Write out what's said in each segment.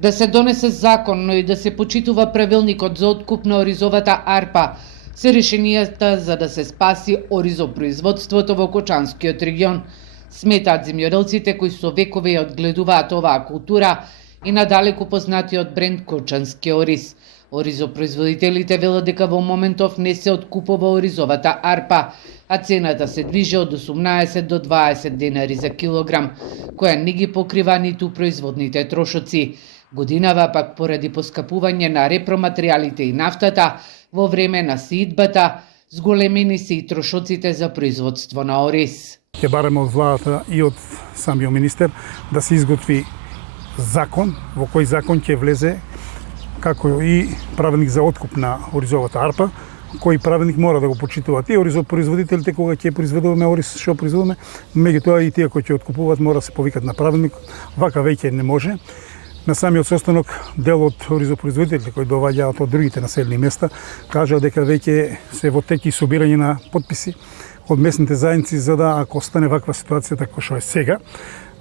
Да се донесе закон, но и да се почитува правилникот за откуп на оризовата арпа, се решенијата за да се спаси оризопроизводството во Кочанскиот регион, сметаат земјоделците кои со векове ја одгледуваат оваа култура и надалеку познатиот бренд Кочански ориз. Оризопроизводителите велат дека во моментов не се откупува оризовата арпа, а цената се движи од 18 до 20 денари за килограм, која не ги покрива ниту производните трошоци. Годинава пак поради поскапување на репроматеријалите и нафтата, во време на сеидбата, зголемени се и трошоците за производство на ориз. Ќе бараме од владата и од самиот министер да се изготви закон, во кој закон ќе влезе како и правилник за откуп на оризовата арпа, кој правилник мора да го почитуваат и оризопроизводителите кога ќе произведуваме ориз, што произведуваме, меѓутоа и тие кои ќе откупуваат мора да се повикат на правилник, вака веќе не може. На самиот состанок дел од оризопроизводителите кои доаѓаат од другите населени места кажаа дека веќе се во тек и собирање на потписи од местните заедници за да ако стане ваква ситуација како што е сега,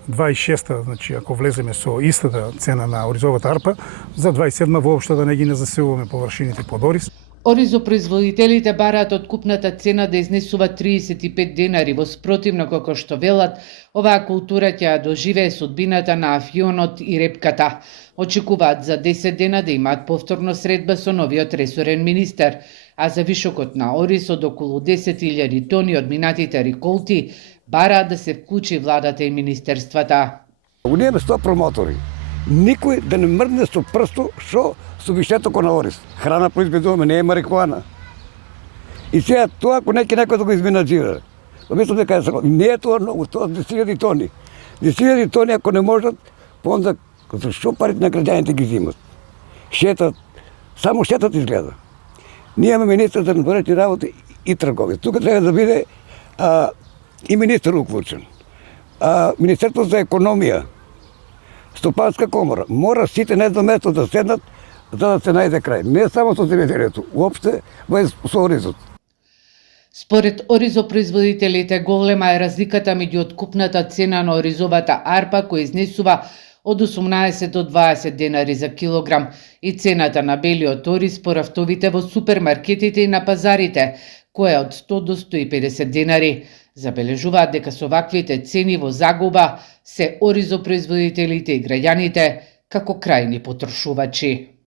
26-та, значи ако влеземе со истата цена на оризовата арпа, за 27-та воопшто да не ги заселуваме површините под ориз. Оризопроизводителите бараат откупната цена да изнесува 35 денари, во спротивно како што велат, оваа култура ќе ја доживее судбината на афионот и репката. Очекуваат за 10 дена да имаат повторно средба со новиот ресорен министер, а за вишокот на ориз од околу 10.000 тони од минатите реколти бараат да се вклучи владата и министерствата. Ние имаме 100 промотори. Никој да не мрдне со прсто што со вишетоко на ориз. Храна произведуваме, не е марихуана. И сега тоа ако некој да го изменаџира. Мислам дека не е тоа многу, тоа 10.000 тони. 10.000 тони ако не можат, онда што парите на граѓаните ги зимат. Шетат, само шетат изгледа. Ние имаме министер за внатрешни работи и трговец. Тука треба да биде и министер уклучен. Министерство за економија, Стопанска комора, мора сите на едно место да седнат за да се најде крај. Не само со земјоделието, уопште со оризот. Според оризопроизводителите, голема е разликата меѓу откупната цена на оризовата арпа која изнесува од 18 до 20 денари за килограм и цената на белиот ориз по рафтовите во супермаркетите и на пазарите, која е од 100 до 150 денари. Забележуваат дека со ваквите цени во загуба се оризопроизводителите и граѓаните како крајни потрошувачи.